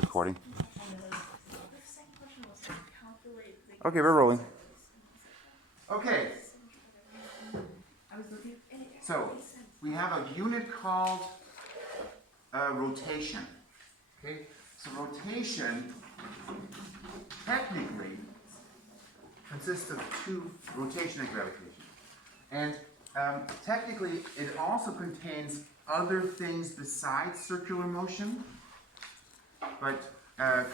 recording. Okay, we're rolling. Okay. So we have a unit called rotation. Okay. So rotation technically consists of two: rotation and gravitation. And technically, it also contains other things besides circular motion, but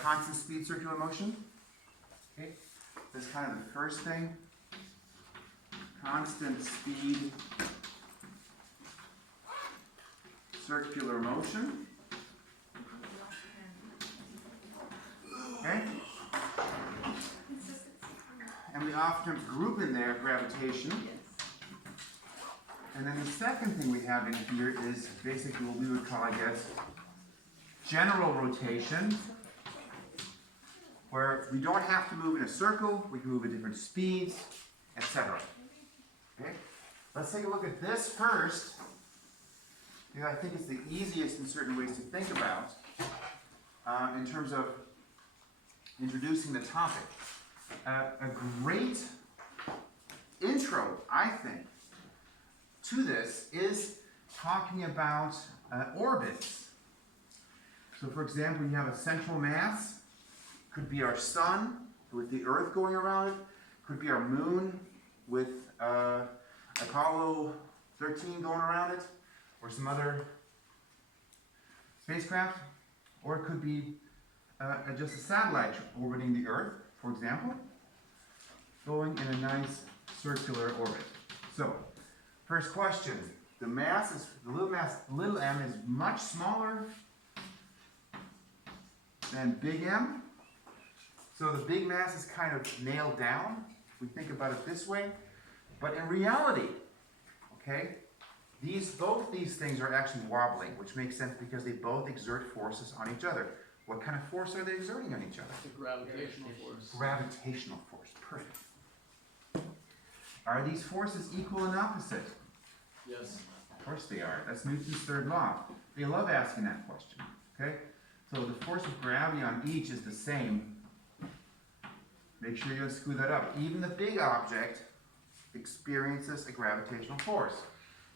constant speed circular motion. Okay, that's kind of the first thing. Constant speed circular motion. Okay? And we often group in there gravitation. And then the second thing we have in here is basically what we would call, I guess, general rotation, where we don't have to move in a circle, we can move at different speeds, etc. Okay? Let's take a look at this first, because I think it's the easiest in certain ways to think about in terms of introducing the topic. A great intro, I think, to this is talking about orbits. So for example, you have a central mass, could be our sun with the Earth going around it, could be our moon with Apollo 13 going around it, or some other spacecraft, or it could be just a satellite orbiting the Earth, for example, going in a nice circular orbit. So, first question: the little m is much smaller than big M. So the big mass is kind of nailed down, if we think about it this way. But in reality, okay, both these things are actually wobbling, which makes sense because they both exert forces on each other. What kind of force are they exerting on each other? The gravitational force. Gravitational force, perfect. Are these forces equal and opposite? Yes. Of course they are. That's Newton's third law. They love asking that question. Okay? So the force of gravity on each is the same. Make sure you don't screw that up. Even the big object experiences a gravitational force.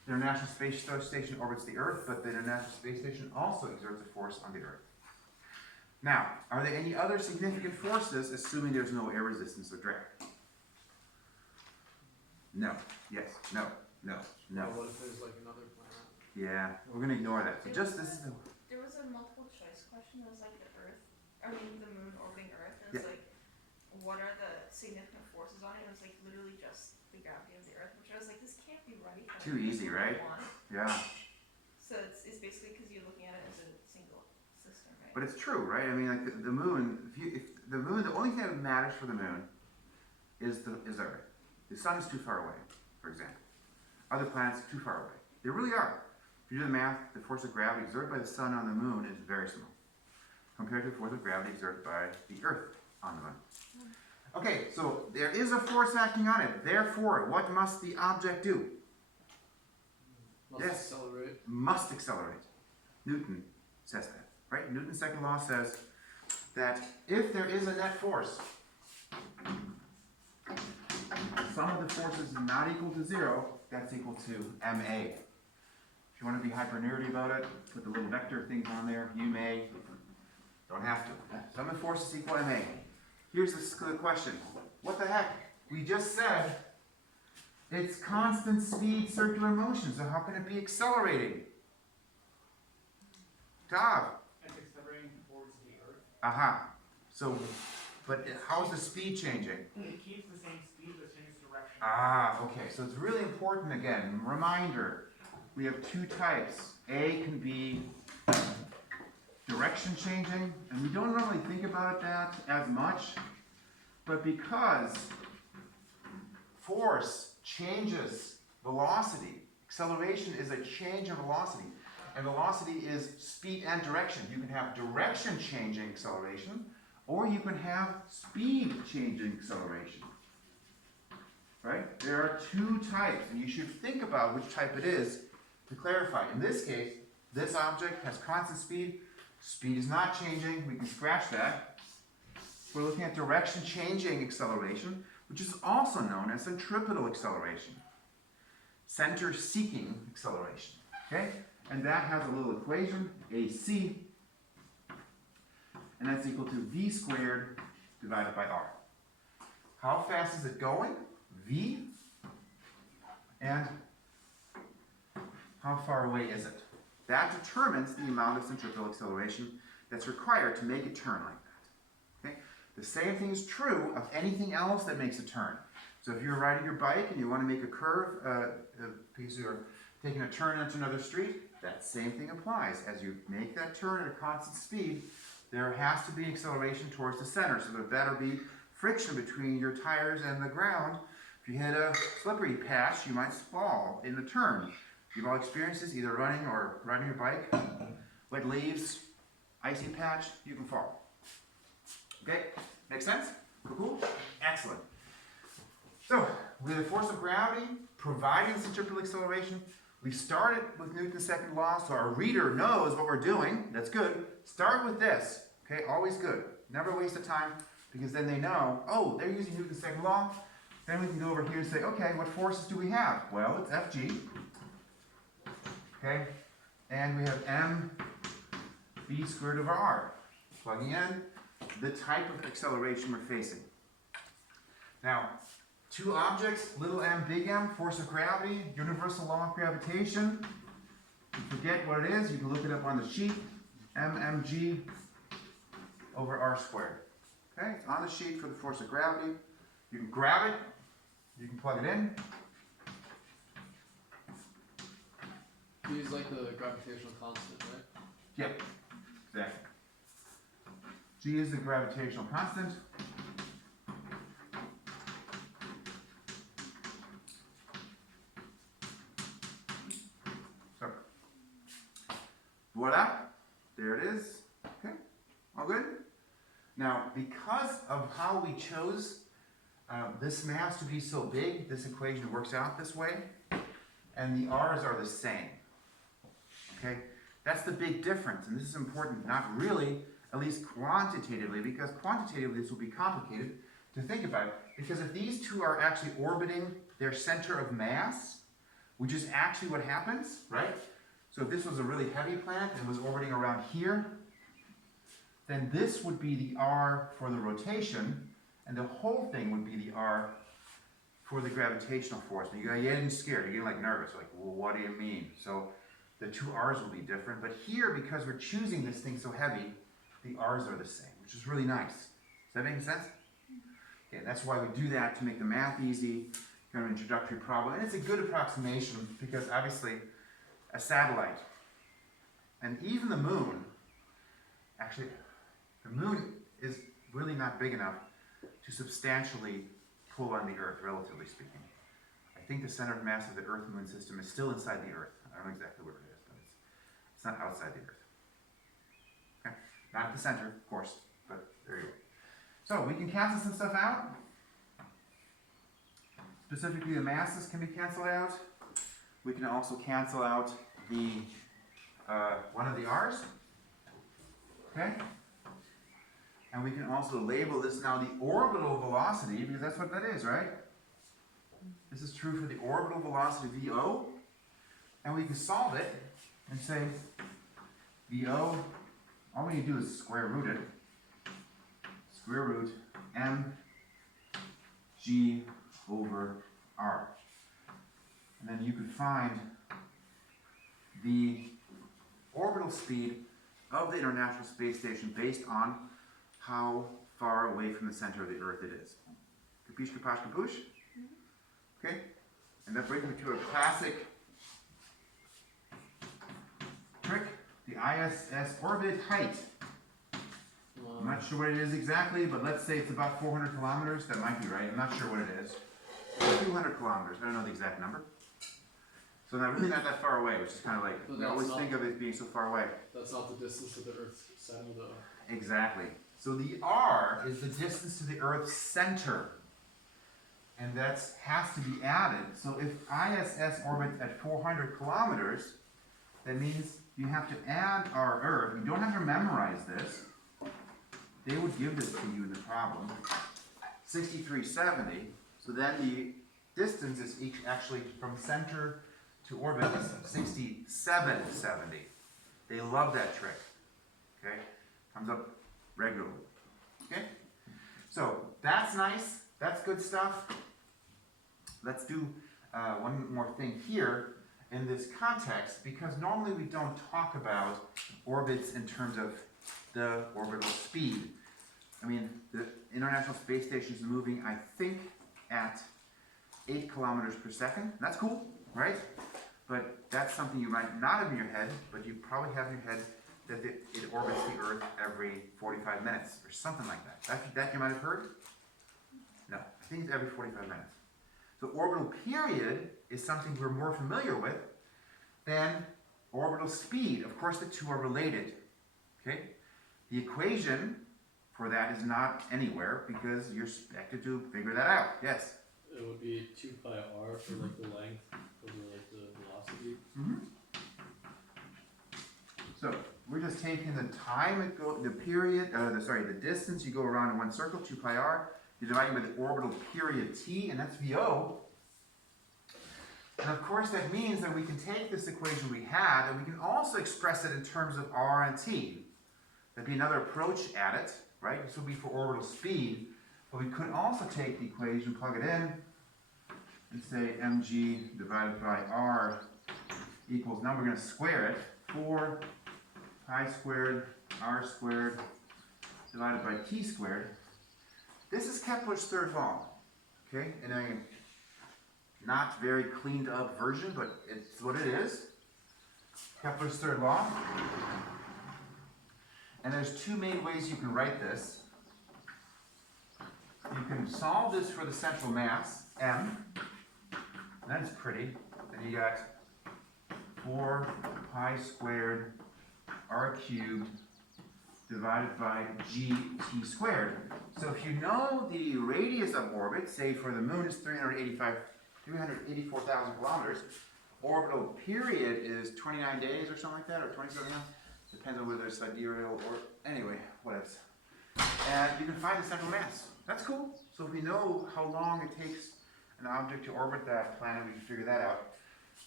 The International Space Station orbits the Earth, but the International Space Station also exerts a force on the Earth. Now, are there any other significant forces, assuming there's no air resistance or drag? No. Yes. No. No. No. Or what if there's like another planet? Yeah, we're going to ignore that. So just this is the... There was a multiple choice question. It was like the Earth, the moon orbiting Earth. And it's like, what are the significant forces on it? It was like literally just the gravity of the Earth, which I was like, this can't be right. Too easy, right? Yeah. So it's basically because you're looking at it as a single system, right? But it's true, right? I mean, like the moon. If the moon, the only thing that matters for the moon is Earth. The sun is too far away, for example. Other planets are too far away. They really are. If you do the math, the force of gravity exerted by the sun on the moon is very small compared to the force of gravity exerted by the Earth on the moon. Okay, so there is a force acting on it. Therefore, what must the object do? Must accelerate. Must accelerate. Newton says that, right? Newton's second law says that if there is a net force, sum of the forces is not equal to 0, that's equal to ma. If you want to be hyper nerdy about it, put the little vector things on there. You may. Don't have to. Sum of the forces equal ma. Here's the question. What the heck? We just said it's constant speed circular motion, so how can it be accelerating? Tav. It's accelerating towards the Earth. Aha. So, but how's the speed changing? It keeps the same speed, but changes direction. Ah, okay. So it's really important again. Reminder, we have two types. A can be direction changing, and we don't normally think about that as much, but because force changes velocity, acceleration is a change in velocity, and velocity is speed and direction. You can have direction changing acceleration, or you can have speed changing acceleration. Right? There are two types, and you should think about which type it is to clarify. In this case, this object has constant speed, Speed is not changing, we can scratch that. We're looking at direction changing acceleration, which is also known as centripetal acceleration. Center seeking acceleration, okay? And that has a little equation, AC, and that's equal to v squared divided by r. How fast is it going? V. And how far away is it? That determines the amount of centripetal acceleration that's required to make a turn like that. Okay? The same thing is true of anything else that makes a turn. So if you're riding your bike and you want to make a curve because you're taking a turn onto another street, that same thing applies. As you make that turn at a constant speed, there has to be acceleration towards the center. So there better be friction between your tires and the ground. If you hit a slippery patch, you might fall in the turn. You've all experienced this, either running or riding your bike. Wet leaves, icy patch, you can fall. Okay, make sense? Cool? Excellent. So, with the force of gravity providing centripetal acceleration, we started with Newton's second law, so our reader knows what we're doing. That's good. Start with this. Okay, always good. Never waste of time, because then they know, oh, they're using Newton's second law. Then we can go over here and say, okay, what forces do we have? Well, it's Fg. Okay, and we have mv squared over r. Plugging in the type of acceleration we're facing. Now, two objects, little m, big M, force of gravity, universal law of gravitation. If you forget what it is, you can look it up on the sheet. mmg over r squared. Okay, it's on the sheet for the force of gravity. You can grab it, you can plug it in. G is like the gravitational constant, right? Yep, exactly. G is the gravitational constant. So, voila, there it is. Okay, all good? Now, because of how we chose this mass to be so big, this equation works out this way, and the r's are the same. Okay, that's the big difference, and this is important, not really, at least quantitatively, because quantitatively this will be complicated to think about, because if these two are actually orbiting their center of mass, which is actually what happens, right? So if this was a really heavy planet and was orbiting around here, then this would be the r for the rotation, and the whole thing would be the r for the gravitational force. And you're getting scared, you're getting like nervous, like, well, what do you mean? So the two r's will be different, but here, because we're choosing this thing so heavy, the r's are the same, which is really nice. Does that make sense? Okay, that's why we do that, to make the math easy, kind of an introductory problem. And it's a good approximation, because obviously a satellite, and even the moon, actually, the moon is really not big enough to substantially pull on the Earth, relatively speaking. I think the center of mass of the Earth-Moon system is still inside the Earth. I don't know exactly where it is, but it's not outside the Earth. Okay? Not at the center, of course, but there you go. So we can cancel some stuff out. Specifically, the masses can be canceled out. We can also cancel out the one of the r's. Okay? And we can also label this now the orbital velocity, because that's what that is, right? This is true for the orbital velocity VO. And we can solve it and say VO, all we need to do is square root it. Square root mg over r. And then you could find the orbital speed of the International Space Station based on how far away from the center of the Earth it is. Capiche, capache, capuche? Okay? And that brings me to a classic trick, the Iss Orbit Height. I'm not sure what it is exactly, but let's say it's about 400 kilometers. That might be right. I'm not sure what it is. 200 kilometers. I don't know the exact number. So really not that far away, which is kind of like, But we that's always not- think of it being so far away. That's not the distance of the Earth's center, though. Exactly. So the r is the distance to the Earth's center. And that has to be added. So if ISS orbits at 400 kilometers, that means you have to add our Earth. You don't have to memorize this. They would give this to you in the problem. 6370. So then the distance is each actually from center to orbit is 6770. They love that trick. Okay? Comes up regularly. Okay? So that's nice. That's good stuff. Let's do one more thing here in this context, because normally we don't talk about orbits in terms of the orbital speed. I mean, the International Space Station is moving, I think, at 8 kilometers per second. That's cool, right? But that's something you might not have in your head, but you probably have in your head that it orbits the Earth every 45 minutes or something like that. That you might have heard? No, I think it's every 45 minutes. So orbital period is something we're more familiar with than orbital speed. Of course, the two are related. Okay? The equation for that is not anywhere because you're expected to figure that out. Yes? It would be 2 pi r for like the length over like the velocity. Mm-hmm. So we're just taking the time the period, the distance you go around in one circle, 2 pi r. You're dividing by the orbital period t, and that's VO. And of course that means that we can take this equation we had, and we can also express it in terms of r and t. That'd be another approach at it, right? This would be for orbital speed. But we could also take the equation, plug it in, and say mg divided by r equals, now we're going to square it, 4 pi squared r squared divided by t squared. This is Kepler's third law, okay? In a not very cleaned up version, but it's what it is. Kepler's third law. And there's two main ways you can write this. You can solve this for the central mass, m. That's pretty. Then you got 4 pi squared r cubed divided by gt squared. So if you know the radius of orbit, say for the moon is 384,000 kilometers, orbital period is 29 days or something like that, or 27, depends on whether it's sidereal or, anyway, whatever. And you can find the central mass. That's cool. So if we know how long it takes an object to orbit that planet, we can figure that out.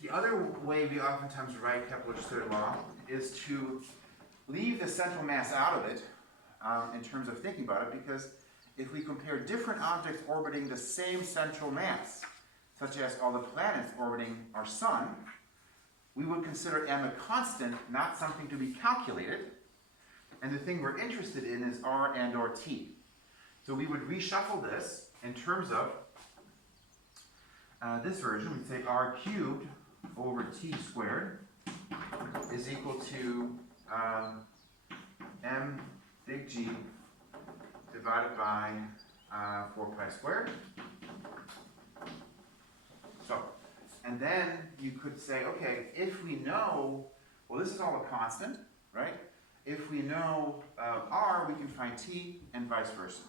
The other way we oftentimes write Kepler's third law is to leave the central mass out of it in terms of thinking about it, because if we compare different objects orbiting the same central mass, such as all the planets orbiting our sun, we would consider m a constant, not something to be calculated. And the thing we're interested in is r and or t. So we would reshuffle this in terms of this version. We'd say r cubed over t squared is equal to m big G divided by 4 pi squared. So, and then you could say, okay, if we know, well, this is all a constant, right? If we know r, we can find t, and vice versa.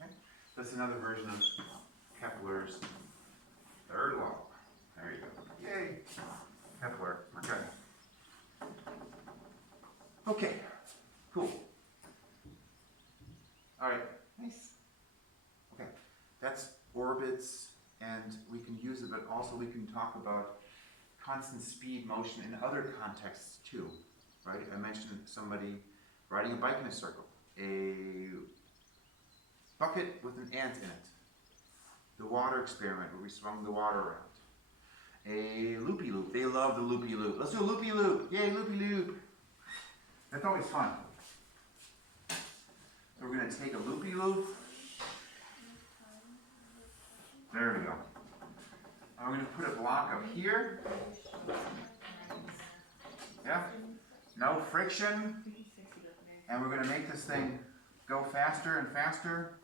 Okay? That's another version of Kepler's third law. There you go. Yay! Kepler. Okay. Okay. Cool. All right. Nice. Okay. That's orbits, and we can use it, but also we can talk about constant speed motion in other contexts too. Right? I mentioned somebody riding a bike in a circle, a bucket with an ant in it, the water experiment where we swung the water around, a loopy-loop. They love the loopy-loop. Let's do a loopy-loop. Yay, loopy-loop. That's always fun. So we're going to take a loopy-loop. There we go. I'm going to put a block up here. Yeah? No friction. And we're going to make this thing go faster and faster.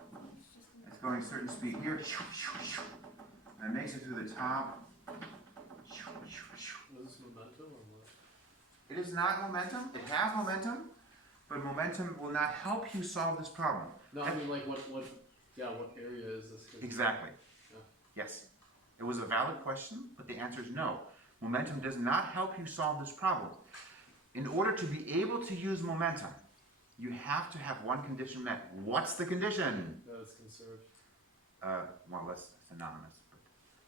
It's going a certain speed here. And it makes it through the top. Was this momentum or what? It is not momentum. It has momentum, but momentum will not help you solve this problem. No, I mean like what area is this? Exactly. Yeah. Yes. It was a valid question, but the answer is no. Momentum does not help you solve this problem. in order to be able to use momentum, you have to have one condition met. What's the condition? That it's conserved. Well, that's synonymous but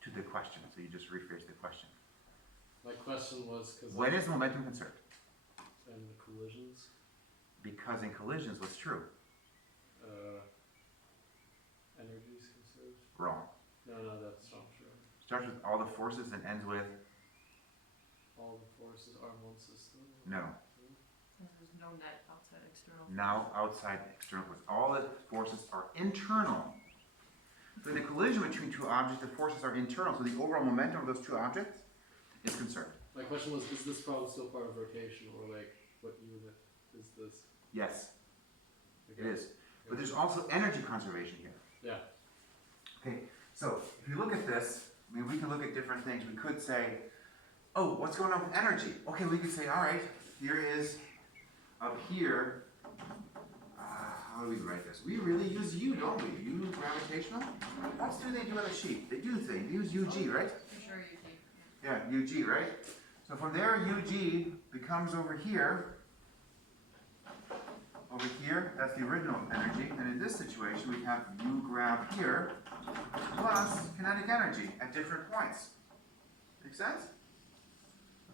to the question, so you just rephrase the question. My question was because When is momentum conserved? in the collisions, Because in collisions, what's true? energy is conserved. Wrong. No, that's not true. Starts with all the forces and ends with All the forces are in one system. no. There's no net outside external. Now outside external forces. All the forces are internal. So in a collision between two objects, the forces are internal, so the overall momentum of those two objects is conserved. My question was, is this problem still part of rotation, or like, what unit is this? Yes, it Okay. is. But there's also energy conservation here. Yeah. Okay, so if you look at this, I mean, we can look at different things. We could say, oh, what's going on with energy? Okay, we could say, all right, here is, up here, how do we write this? We really use U, don't we? U gravitational? What else do they do on the sheet? They do things. They use UG, right? For sure you think. Yeah, UG, right? So from there, UG becomes over here, that's the original energy, and in this situation, we have U grav here, plus kinetic energy at different points. Make sense?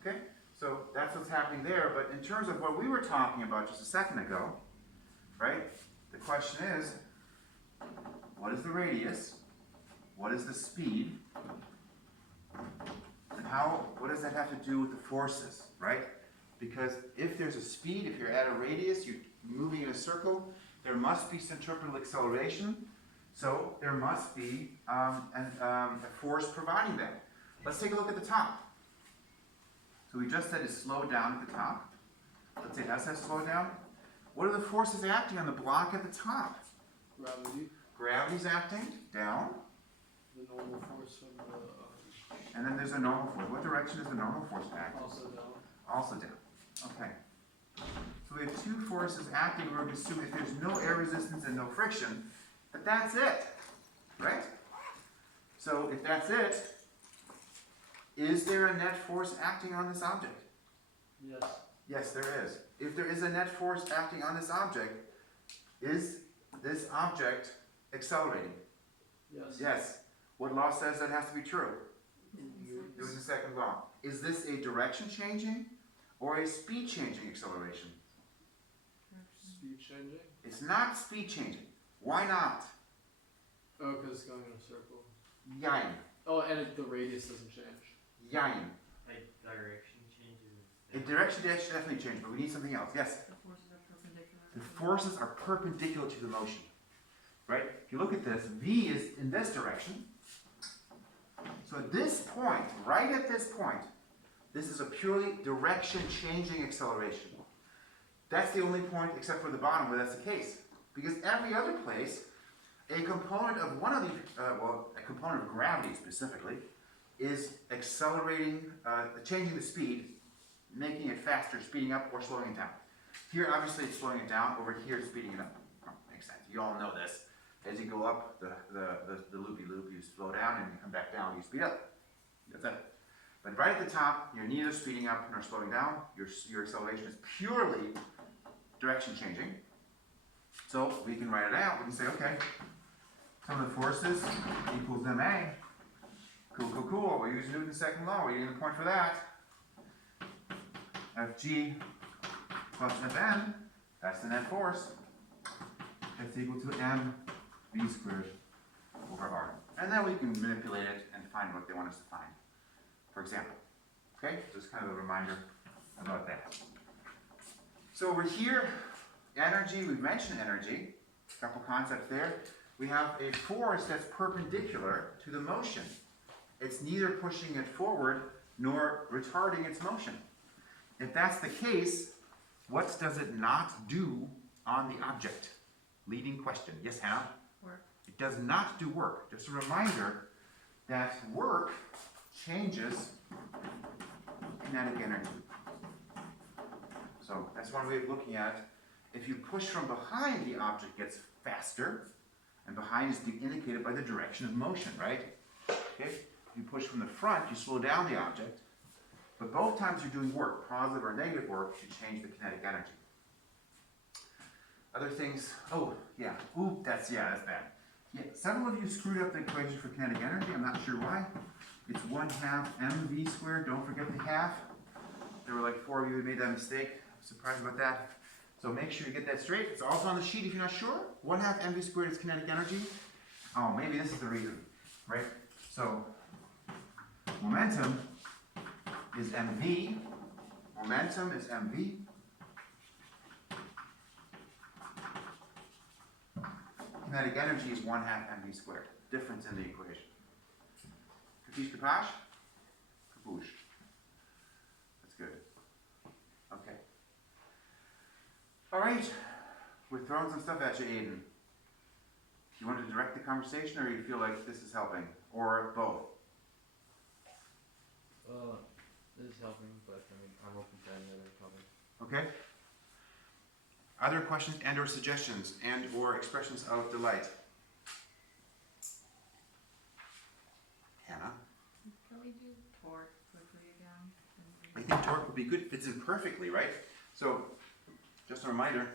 Okay, so that's what's happening there, but in terms of what we were talking about just a second ago, right? The question is, what is the radius? What is the speed? And what does that have to do with the forces, right? Because if there's a speed, if you're at a radius, you're moving in a circle, there must be centripetal acceleration, so there must be a force providing that. Let's take a look at the top. So we just said it's slowed down at the top. Let's say S has slowed down. What are the forces acting on the block at the top? Gravity, Gravity's acting down, the normal force from the, and then there's a normal force. What direction is the normal force acting? also down. Also down. Okay. So we have two forces acting. We're going to assume if there's no air resistance and no friction, that that's it. Right? So if that's it, is there a net force acting on this object? Yes. Yes, there is. If there is a net force acting on this object, is this object accelerating? Yes. Yes. What law says that has to be true? It was the second law. Is this a direction changing or a speed changing acceleration? Speed changing? It's not speed changing. Why not? Oh, because it's going in a circle. Yine. Oh, and the radius doesn't change. Yine. Like direction changes. The direction definitely changed, but we need something else. Yes? The forces are perpendicular. The forces are perpendicular to the motion. Right? If you look at this, V is in this direction. So at this point, right at this point, this is a purely direction-changing acceleration. That's the only point, except for the bottom, where that's the case. Because every other place, a component of one of these, a component of gravity specifically, is accelerating, changing the speed, making it faster, speeding up, or slowing it down. Here, obviously, it's slowing it down. Over here, it's speeding it up. Oh, makes sense. You all know this. As you go up the loopy-loop, you slow down, and you come back down, you speed up. That's it. But right at the top, you're neither speeding up nor slowing down. Your acceleration is purely direction changing. So we can write it out. We can say, okay, sum of the forces equals ma. Cool. We use Newton's second law. We're getting the point for that. Fg plus Fn, that's the net force. That's equal to m v squared over r. And then we can manipulate it and find what they want us to find. For example. Okay? Just kind of a reminder about that. So over here, energy, we mentioned energy. A couple concepts there. We have a force that's perpendicular to the motion. It's neither pushing it forward nor retarding its motion. If that's the case, what does it not do on the object? Leading question. Yes, Hannah? Work. It does not do work. Just a reminder that work changes kinetic energy. So that's one way of looking at it. If you push from behind, the object gets faster, and behind is indicated by the direction of motion, right? Okay? If you push from the front, you slow down the object, But both times you're doing work, positive or negative work, you change the kinetic energy. Other things, oh, yeah, that's bad. Yeah, several of you screwed up the equation for kinetic energy, I'm not sure why. It's 1/2 mv squared, don't forget the half. There were like 4 of you who made that mistake, I'm surprised about that. So make sure you get that straight, it's also on the sheet if you're not sure. 1/2 mv squared is kinetic energy. Oh, maybe this is the reason, right? So, momentum is mv, momentum is mv. Kinetic energy is 1/2 mv squared. Difference in the equation. Capiche, capache? Capuche. That's good. Okay. All right. We're throwing some stuff at you, Aiden. You want to direct the conversation, or you feel like this is helping, or both? This is helping, but I mean, I'm open to any other topic. Okay. Other questions and/or suggestions and/or expressions of delight? Hannah? Can we do torque quickly again? I think torque would be good, fits in perfectly, right? So, just a reminder,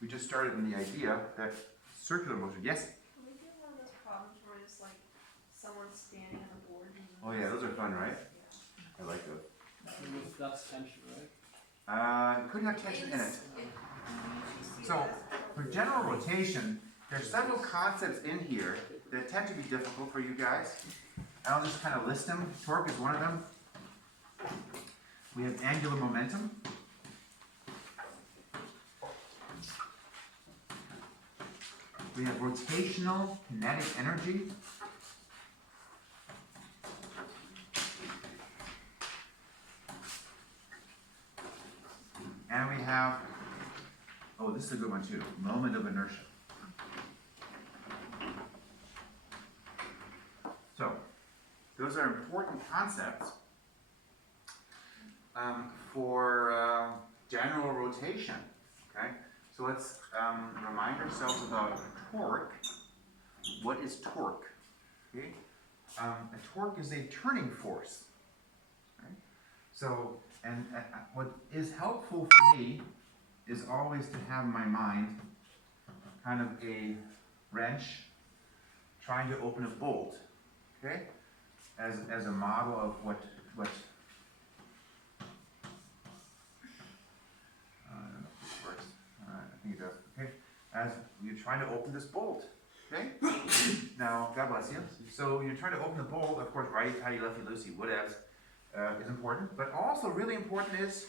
we just started in the idea that circular motion, yes? Can we do one of those problems where it's like someone's standing on the board? And Oh yeah, those are fun, right? Yeah. I like those. That's tension, right? It could have tension in it. So, for general rotation, there's several concepts in here that tend to be difficult for you guys. I'll just kind of list them. Torque is one of them. We have angular momentum. We have rotational kinetic energy. And we have, oh, this is a good one too, moment of inertia. So, those are important concepts for general rotation, okay? So let's remind ourselves about torque. What is torque? Okay? A torque is a turning force. Right? So, and what is helpful for me is always to have in my mind kind of a wrench trying to open a bolt, okay? As a model of what I don't know if this works. I think it does. Okay, as you're trying to open this bolt. Okay. Now, God bless you. So you're trying to open the bolt. Of course, righty, tighty, lefty, loosey, whatevs is important. But also, really important is